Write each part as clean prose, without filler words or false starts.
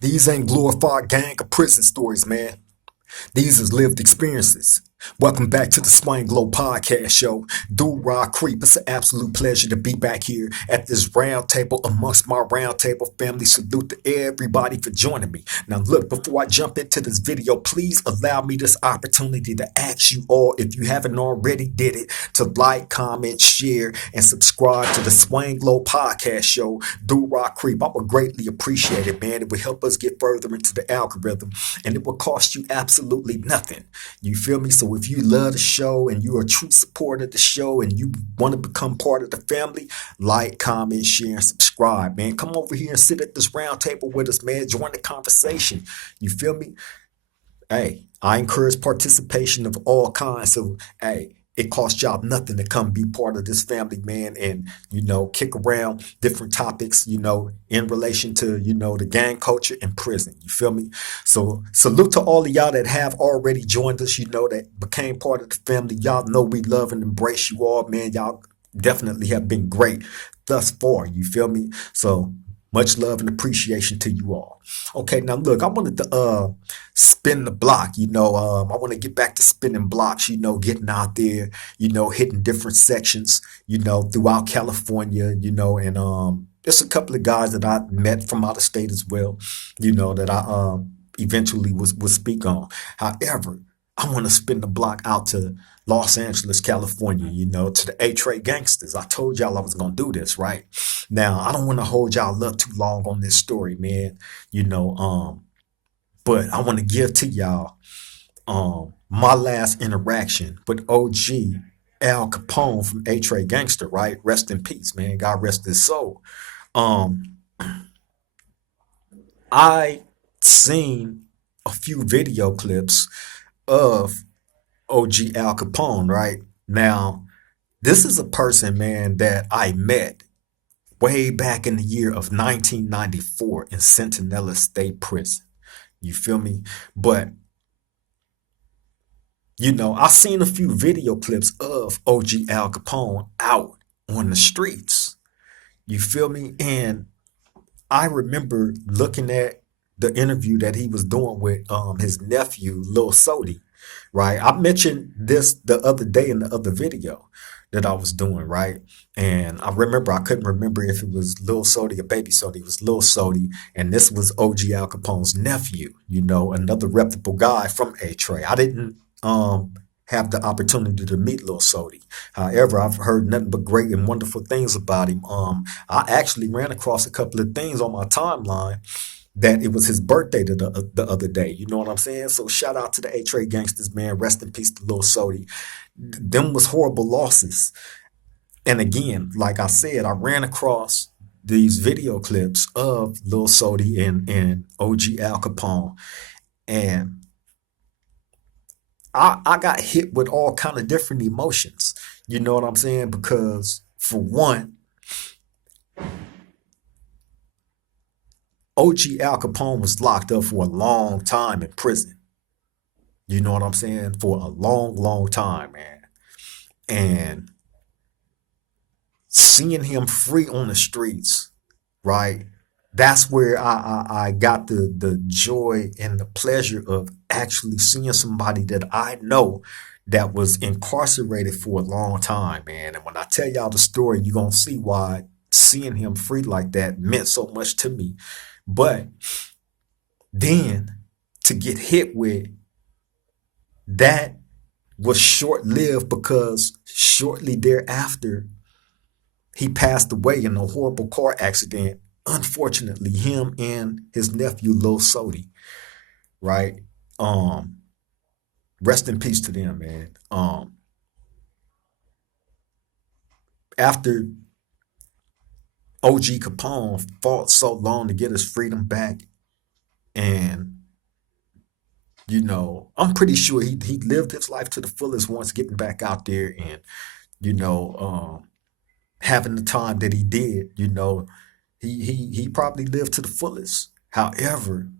These ain't glorified gang or prison stories, man. These is lived experiences. Welcome back to the Swing Glow Podcast Show. R.I.P. It's an absolute pleasure to be back here at this round table amongst my round table family. Salute to everybody for joining me. Now, look, before I jump into this video, please allow me this opportunity to ask you all, if you haven't already did it, to like, comment, share, and subscribe to the Swing Glow Podcast Show. R.I.P. I would greatly appreciate it, man. It would help us get further into the algorithm, and it will cost you absolutely nothing. You feel me? So if you love the show and you're a true supporter of the show and you want to become part of the family, like, comment, share, and subscribe, man. Come over here and sit at this round table with us, man. Join the conversation. You feel me? Hey, I encourage participation of all kinds. So, hey, it costs y'all nothing to come be part of this family, man, and, kick around different topics, in relation to, the gang culture and prison. You feel me? So salute to all of y'all that have already joined us, that became part of the family. Y'all know we love and embrace you all, man. Y'all definitely have been great thus far. You feel me? So much love and appreciation to you all. Okay, now look, I wanted to spin the block. I want to get back to spinning blocks, getting out there, hitting different sections, throughout California, and there's a couple of guys that I met from out of state as well, that I eventually would speak on. However, I want to spin the block out to Los Angeles, California, to the A-Trade gangsters. I told y'all I was going to do this, right? Now, I don't want to hold y'all up too long on this story, man, but I want to give to y'all my last interaction with OG Al Capone from A-Trade Gangster, right? Rest in peace, man. God rest his soul. Um, I seen a few video clips of OG Al Capone, right? Now, this is a person, man, that I met way back in the year of 1994 in Centinela State Prison. You feel me? But, I seen a few video clips of OG Al Capone out on the streets. You feel me? And I remember looking at the interview that he was doing with his nephew, Lil Sody, right? I mentioned this the other day in the other video that I was doing, right? And I remember I couldn't remember if it was Lil Sody or Baby Sody. It was Lil Sody, and this was OG Al Capone's nephew, another reputable guy from A-Tray. I didn't have the opportunity to meet Lil Sody. However, I've heard nothing but great and wonderful things about him. I actually ran across a couple of things on my timeline that it was his birthday the other day. You know what I'm saying? So shout out to the A-Trade gangsters, man. Rest in peace to Lil Sody. Them was horrible losses. And again, like I said, I ran across these video clips of Lil Sody and OG Al Capone. And I got hit with all kind of different emotions. You know what I'm saying? Because for one, OG Al Capone was locked up for a long time in prison. You know what I'm saying? For a long, long time, man. And seeing him free on the streets, right? That's where I got the joy and the pleasure of actually seeing somebody that I know that was incarcerated for a long time, man. And when I tell y'all the story, you're going to see why seeing him free like that meant so much to me. But then to get hit with that was short-lived, because shortly thereafter, he passed away in a horrible car accident. Unfortunately, him and his nephew, Lil Sody, right? Rest in peace to them, man. After OG Capone fought so long to get his freedom back, and I'm pretty sure he lived his life to the fullest once getting back out there and having the time that he did. He probably lived to the fullest. However,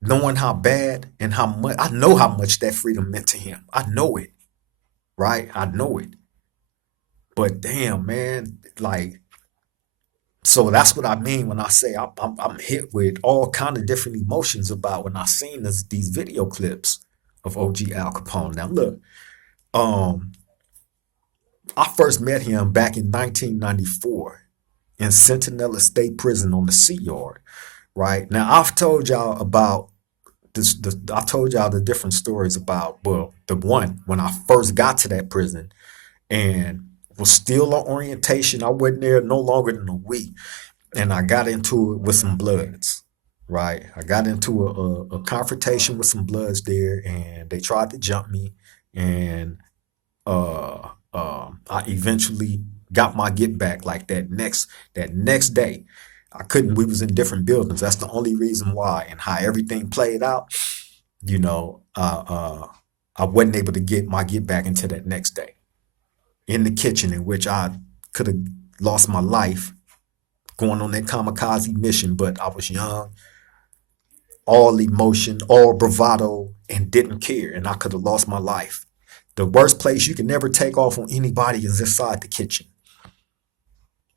knowing how bad and how much, I know how much that freedom meant to him. I know it, right? I know it. But damn, man, like, So that's what I mean when I say I'm hit with all kind of different emotions about when I seen these video clips of OG Al Capone. Now look, um, I first met him back in 1994 in Centinela State Prison on the Sea Yard. Right now, I've told y'all about this. I told y'all the different stories about, well, the one when I first got to that prison and was still on orientation. I wasn't there no longer than a week, and I got into it with some bloods. Right, I got into a confrontation with some bloods there, and they tried to jump me, and I eventually got my get back like that next day. I couldn't. We was in different buildings. That's the only reason why, and how everything played out. You know, I wasn't able to get my get back until that next day in the kitchen, in which I could have lost my life going on that kamikaze mission. But I was young, all emotion, all bravado, and didn't care, and I could have lost my life. The worst place you can never take off on anybody is inside the kitchen,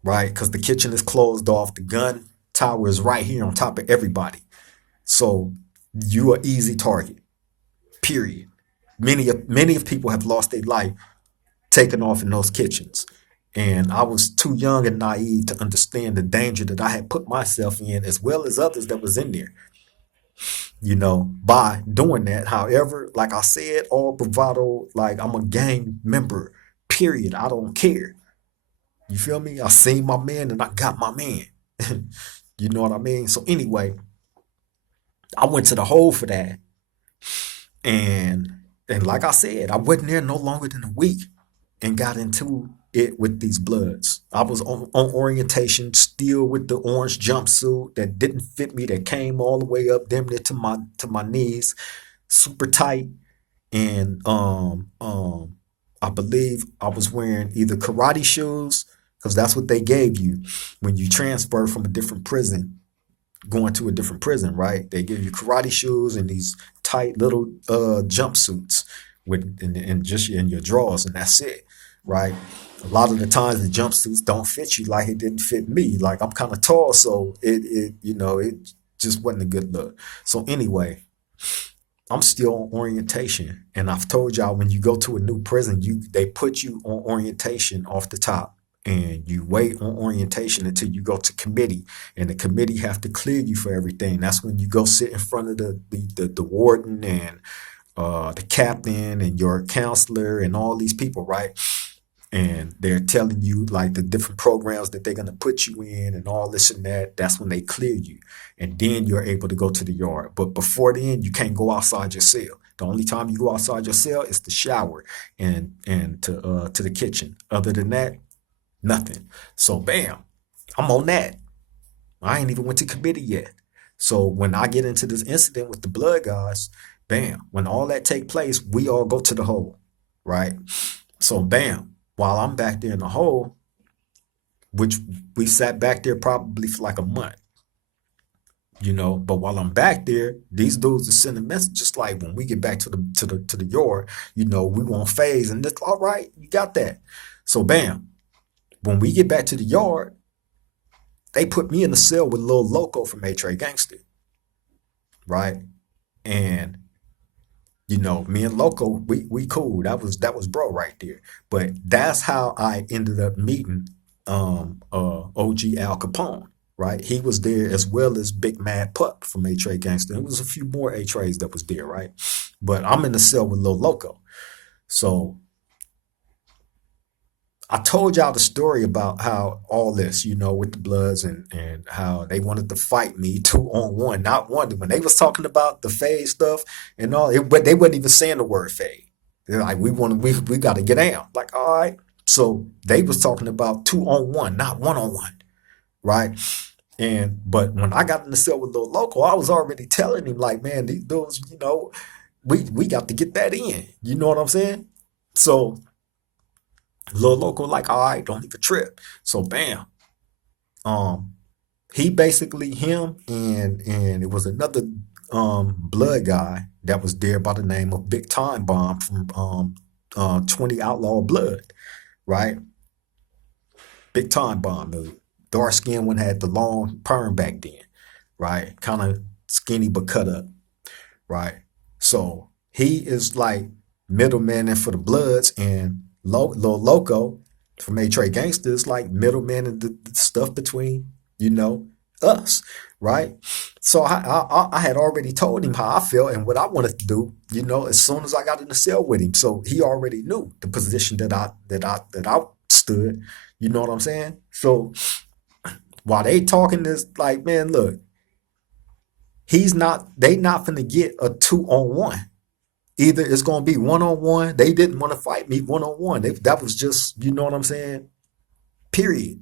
right? Because the kitchen is closed off. The gun tower is right here on top of everybody. So you are easy target, period. Many of people have lost their life taking off in those kitchens. And I was too young and naive to understand the danger that I had put myself in, as well as others that was in there, by doing that. However, like I said, all bravado, like I'm a gang member, period. I don't care. You feel me? I seen my man and I got my man. You know what I mean? So anyway, I went to the hole for that. And and like I said, I wasn't there no longer than a week and got into it with these bloods. I was on orientation, still with the orange jumpsuit that didn't fit me, that came all the way up damn near to my knees, super tight. And I believe I was wearing either karate shoes, because that's what they gave you when you transfer from a different prison, going to a different prison, right? They give you karate shoes and these tight little jumpsuits with and just in your drawers, and that's it, right? A lot of the times the jumpsuits don't fit you like it didn't fit me. Like I'm kind of tall, so it just wasn't a good look. So anyway, I'm still on orientation, and I've told y'all when you go to a new prison, they put you on orientation off the top, and you wait on orientation until you go to committee, and the committee have to clear you for everything. That's when you go sit in front of the warden and the captain and your counselor and all these people, right? And they're telling you like the different programs that they're gonna put you in and all this and that. That's when they clear you, and then you're able to go to the yard. But before then, you can't go outside your cell. The only time you go outside your cell is to shower and to the kitchen. Other than that, nothing. So bam, I'm on that. I ain't even went to committee yet. So when I get into this incident with the blood guys, bam, when all that take place, we all go to the hole, right? So bam, while I'm back there in the hole, which we sat back there probably for like a month, but while I'm back there, these dudes are sending messages like when we get back to the yard, we won't phase, and it's all right, you got that. So bam, when we get back to the yard, they put me in the cell with Lil Loco from A-Tray Gangsta, right? And me and Loco, we cool. That was bro right there. But that's how I ended up meeting OG Al Capone, right? He was there as well as Big Mad Pup from A-Tray Gangsta. There was a few more A-Trays that was there, right? But I'm in the cell with Lil Loco. So I told y'all the story about how all this, with the Bloods and how they wanted to fight me 2-on-1, not one. When they was talking about the fade stuff and all, but they wasn't even saying the word fade. They're like, we got to get down. Like, all right. So they was talking about 2-on-1, not 1-on-1, right? But when I got in the cell with Lil Loco, I was already telling him like, man, these dudes, we got to get that in. You know what I'm saying? So Lil Loco like, all right, don't even trip. So bam, um, he basically him and it was another blood guy that was there by the name of Big Time Bomb from 20 Outlaw Blood, right? Big Time Bomb. dark skinned one had the long perm back then, right? Kind of skinny but cut up, right? So he is like middleman for the Bloods, and Lil Loco from A Trey Gangsta is like middleman and the stuff between, you know, us, right? So I had already told him how I felt and what I wanted to do, you know, as soon as I got in the cell with him. So he already knew the position that I stood. You know what I'm saying? So while they talking this, like, man, look, they not finna get a 2-on-1. Either it's gonna be 1-on-1. They didn't want to fight me 1-on-1. That was just, you know what I'm saying? Period.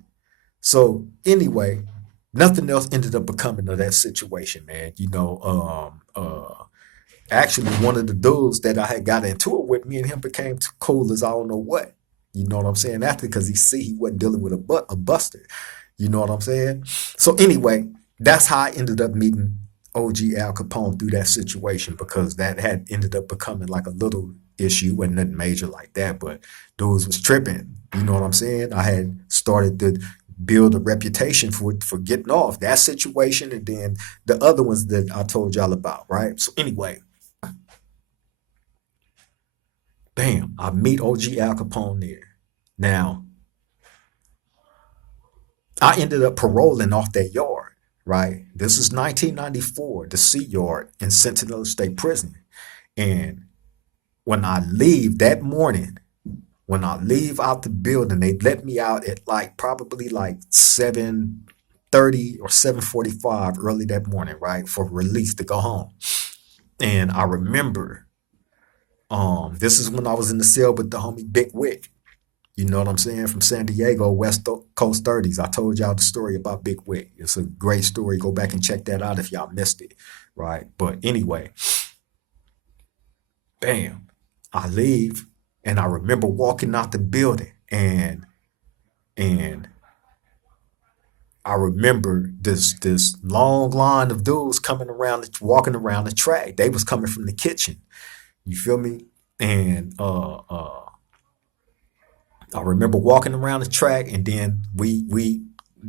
So anyway, nothing else ended up becoming of that situation, man. You know, actually one of the dudes that I had got into it with, me and him became too cool as I don't know what. You know what I'm saying? After, because he wasn't dealing with a buster. You know what I'm saying? So anyway, that's how I ended up meeting OG Al Capone through that situation, because that had ended up becoming like a little issue. Wasn't nothing major like that, but dudes was tripping. You know what I'm saying? I had started to build a reputation for getting off that situation, and then the other ones that I told y'all about, right? So anyway, bam, I meet OG Al Capone there. Now, I ended up paroling off that yard, right? This is 1994, the C yard in Sentinel State Prison. And when I leave that morning, when I leave out the building, they let me out at like probably like 7:30 or 7:45 early that morning, right? For release to go home. And I remember this is when I was in the cell with the homie Big Wick. You know what I'm saying? From San Diego, West Coast 30s. I told y'all the story about Big Wick. It's a great story. Go back and check that out if y'all missed it, right? But anyway, bam, I leave, and I remember walking out the building, and I remember this long line of dudes coming around, walking around the track. They was coming from the kitchen. You feel me? And I remember walking around the track, and then we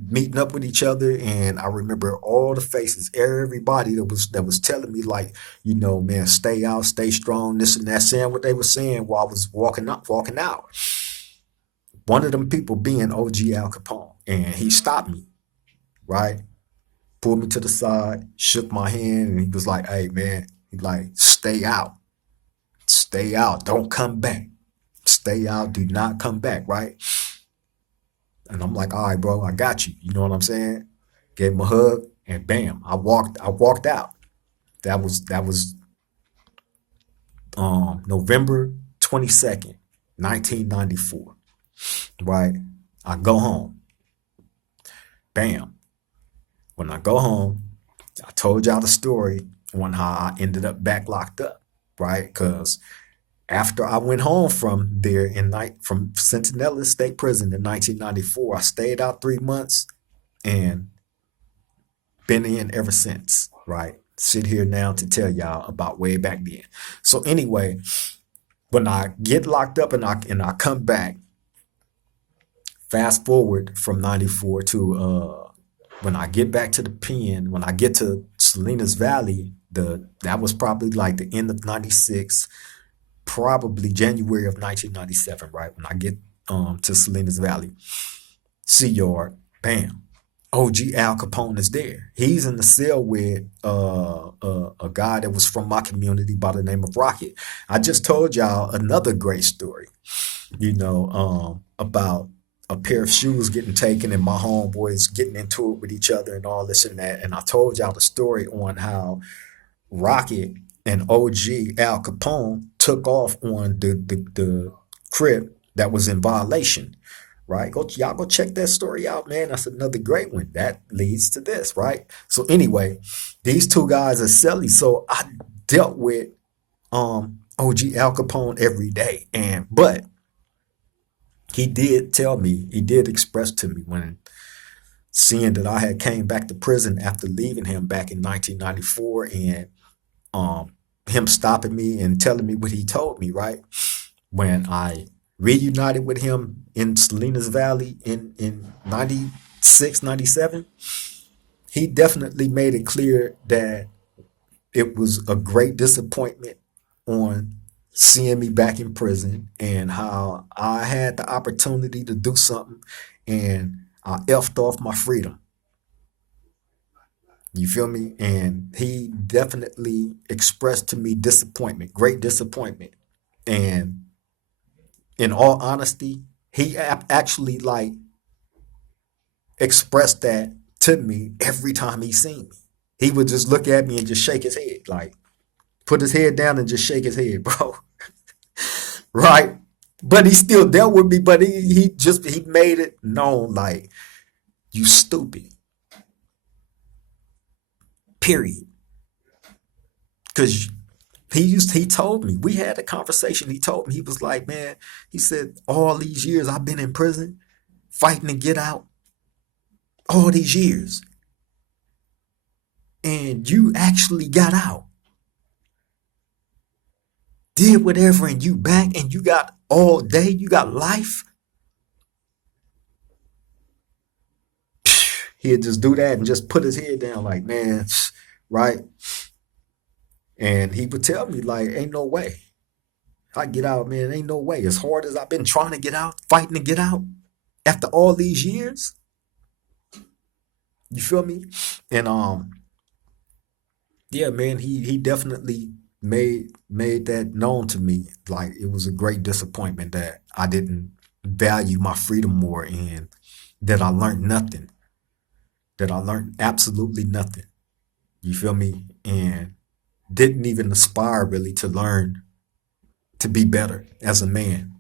meeting up with each other, and I remember all the faces, everybody that was telling me, like, you know, man, stay out, stay strong, this and that, saying what they were saying while I was walking out. One of them people being OG Al Capone, and he stopped me, right? Pulled me to the side, shook my hand, and he was like, "Hey, man," he like, stay out, don't come back, stay out, do not come back, right?" And I'm like, "All right, bro, I got you." You know what I'm saying? Gave him a hug, and bam, I walked out. That was November 22nd, 1994. Right? I go home. Bam. When I go home, I told y'all the story on how I ended up back locked up, right? Because after I went home from there from Centinela State Prison in 1994, I stayed out 3 months and been in ever since, right? Sit here now to tell y'all about way back then. So anyway, when I get locked up and I come back, fast forward from 94 to when I get back to the pen, when I get to Salinas Valley, that was probably like the end of 96, probably January of 1997, right? When I get to Salinas Valley, Sea Yard, bam, OG Al Capone is there. He's in the cell with a guy that was from my community by the name of Rocket. I just told y'all another great story, you know, about a pair of shoes getting taken and my homeboys getting into it with each other and all this and that. And I told y'all the story on how Rocket and OG Al Capone took off on the Crip that was in violation, right? Y'all go check that story out, man. That's another great one. That leads to this, right? So anyway, these two guys are selling. So I dealt with OG Al Capone every day, but he did tell me, he did express to me when seeing that I had came back to prison after leaving him back in 1994, and him stopping me and telling me what he told me, right? When I reunited with him in Salinas Valley in 90, 697, he definitely made it clear that it was a great disappointment on seeing me back in prison and how I had the opportunity to do something and I effed off my freedom. You feel me? And he definitely expressed to me disappointment, great disappointment. And in all honesty, he actually like expressed that to me every time he seen me. He would just look at me and just shake his head, like put his head down and just shake his head, bro. Right? But he still dealt with me, but he made it known like you stupid. Period. Cause he told me, we had a conversation. He told me, he was like, man, he said, all these years I've been in prison fighting to get out, all these years. And you actually got out, did whatever, and you back and you got all day, you got life. He'd just do that and just put his head down like, man, right? And he would tell me, like, ain't no way. I get out, man, ain't no way. As hard as I've been trying to get out, fighting to get out, after all these years, you feel me? And yeah, man, he definitely made that known to me. Like it was a great disappointment that I didn't value my freedom more and that I learned nothing. That I learned absolutely nothing. You feel me? And didn't even aspire really to learn to be better as a man.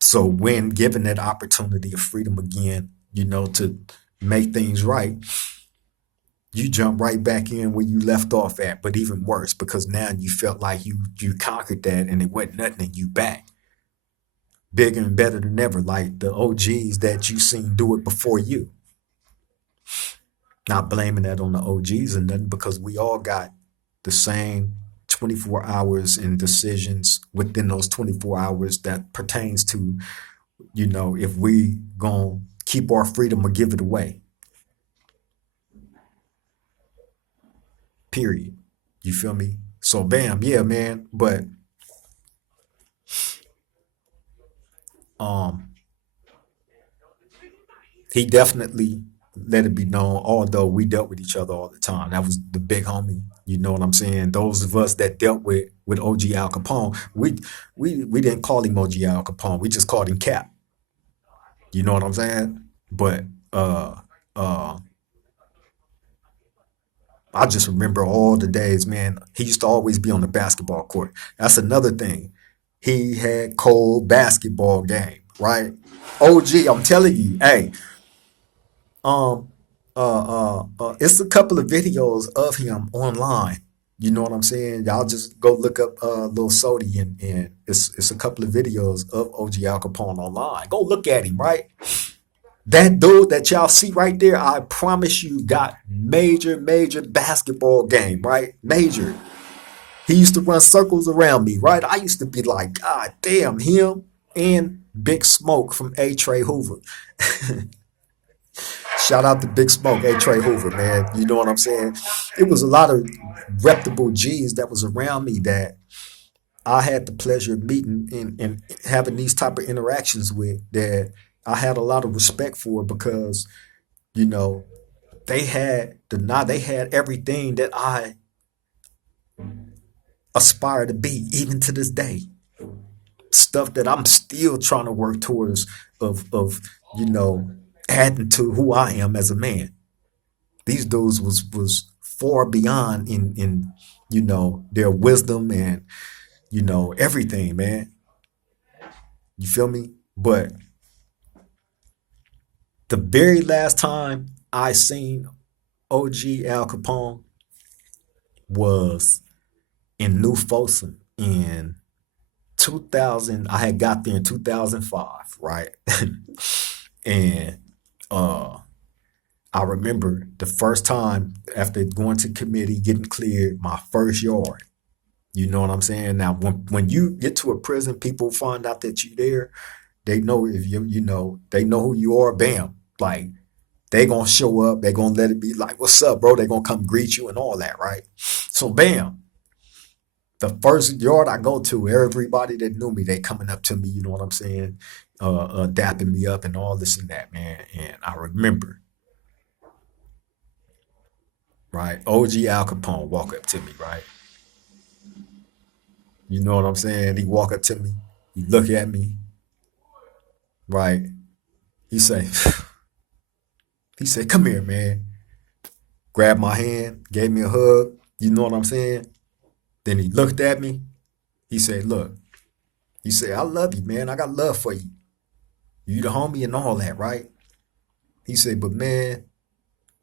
So when given that opportunity of freedom again, to make things right, you jump right back in where you left off at, but even worse, because now you felt like you conquered that and it wasn't nothing and you back. Bigger and better than ever, like the OGs that you seen do it before you. Not blaming that on the OGs and nothing because we all got the same 24 hours and decisions within those 24 hours that pertains to, if we gonna keep our freedom or give it away. Period. You feel me? So bam, yeah, man. But um he definitely let it be known, although we dealt with each other all the time. That was the big homie. You know what I'm saying? Those of us that dealt with OG Al Capone, we didn't call him OG Al Capone. We just called him Cap. You know what I'm saying? But uh uh I just remember all the days, man. He used to always be on the basketball court. That's another thing. He had cold basketball game, right? OG, I'm telling you, hey, um, it's a couple of videos of him online. You know what I'm saying? Y'all just go look up Lil Sodi and it's a couple of videos of OG Al Capone online. Go look at him, right? That dude that y'all see right there, I promise you, got major, major basketball game, right? Major. He used to run circles around me, right? I used to be like, God damn, him and Big Smoke from A. Trey Hoover. Shout out to Big Smoke, A. Trey Hoover, man. You know what I'm saying? It was a lot of reputable G's that was around me that I had the pleasure of meeting and having these type of interactions with that I had a lot of respect for because, you know, they had everything that I aspire to be, even to this day. Stuff that I'm still trying to work towards of adding to who I am as a man. These dudes was far beyond in their wisdom and everything, man. You feel me? But the very last time I seen OG Al Capone was in New Folsom in 2000. I had got there in 2005, right? And I remember the first time after going to committee, getting cleared, my first yard. You know what I'm saying? Now, when you get to a prison, people find out that you there. They know if they know who you are. Bam, like They gonna show up. They gonna let it be like, what's up, bro? They gonna come greet you and all that, right? So bam, the first yard I go to, everybody that knew me, they coming up to me, you know what I'm saying? Dapping me up and all this and that, man. And I remember, right? OG Al Capone walk up to me, right? You know what I'm saying? He walk up to me, he look at me, right? He say, he said, come here, man. Grabbed my hand, gave me a hug. You know what I'm saying? Then he looked at me. He said, look, he said, I love you, man. I got love for you. You the homie and all that, right? He said, but man,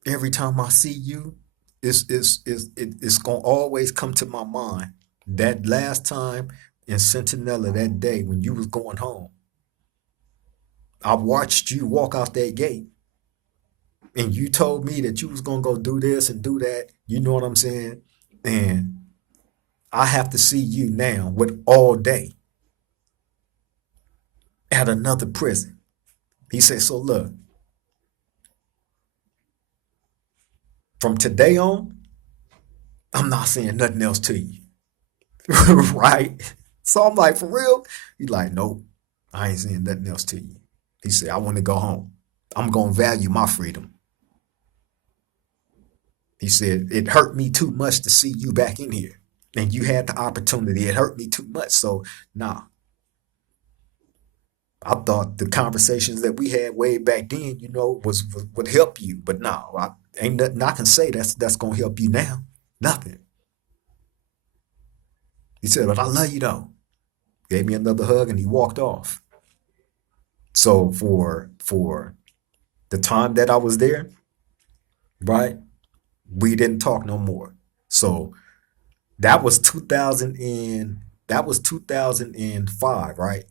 every time I see you, it's gonna always come to my mind that last time in Centinela that day when you was going home. I watched you walk out that gate and you told me that you was gonna go do this and do that. You know what I'm saying? And I have to see you now with all day at another prison. He said, so look, from today on, I'm not saying nothing else to you. Right? So I'm like, for real? He's like, nope, I ain't saying nothing else to you. He said, I want to go home. I'm going to value my freedom. He said, it hurt me too much to see you back in here. And you had the opportunity. It hurt me too much. So, nah. I thought the conversations that we had way back then, you know, would help you. But no, ain't nothing I can say that's going to help you now. Nothing. He said, but I love you though. Gave me another hug and he walked off. So for the time that I was there, right, we didn't talk no more. So that was 2005, right?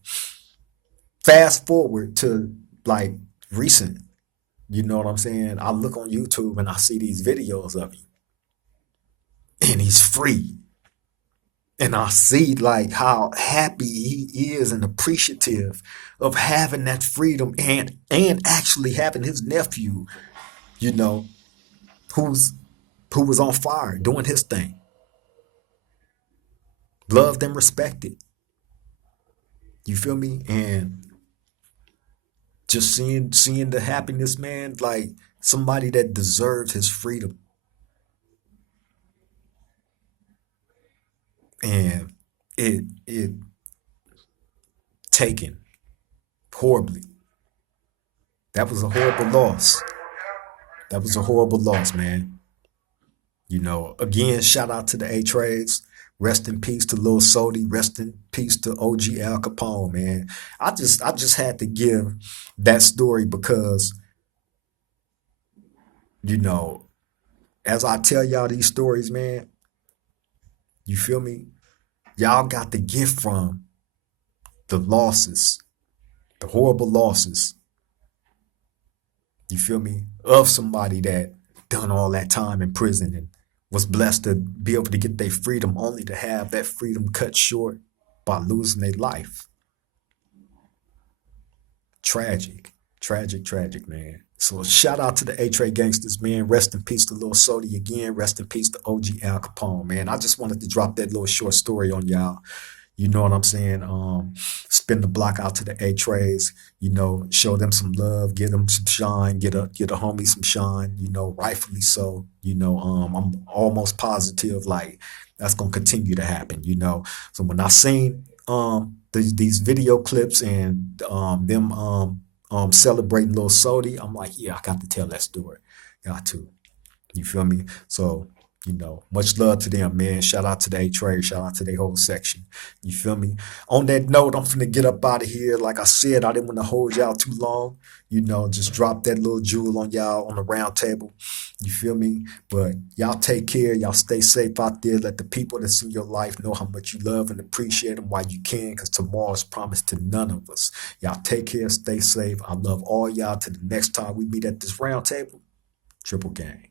Fast forward to like recent, you know what I'm saying? I look on YouTube and I see these videos of him and he's free. And I see like how happy he is and appreciative of having that freedom and actually having his nephew, you know, who's who was on fire doing his thing. Loved and respected. You feel me? And just seeing the happiness, man, like somebody that deserves his freedom. And it taken horribly. That was a horrible loss. That was a horrible loss, man. You know, again, shout out to the A-Trades. Rest in peace to Lil Sody. Rest in peace to OG Al Capone, man. I just had to give that story because, you know, as I tell y'all these stories, man, you feel me? Y'all got the gift from the losses, the horrible losses, you feel me, of somebody that done all that time in prison and was blessed to be able to get their freedom only to have that freedom cut short by losing their life. Tragic, tragic, tragic, man. So shout out to the A-Trade gangsters, man. Rest in peace to Lil Sody again. Rest in peace to OG Al Capone, man. I just wanted to drop that little short story on y'all. You know what I'm saying? Spin the block out to the A-Trays, you know, show them some love, get them some shine, get a homie some shine, you know, rightfully so. You know, I'm almost positive like that's gonna continue to happen, you know. So when I seen these video clips and celebrating Lil Sody, I'm like, yeah, I got to tell that story. Got to. You feel me? So, you know, much love to them, man. Shout out to the A-Trade. Shout out to their whole section. You feel me? On that note, I'm finna get up out of here. Like I said, I didn't want to hold y'all too long. You know, just drop that little jewel on y'all on the round table. You feel me? But y'all take care. Y'all stay safe out there. Let the people that's in your life know how much you love and appreciate them while you can, because tomorrow's promised to none of us. Y'all take care. Stay safe. I love all y'all. Till the next time we meet at this round table. Triple gang.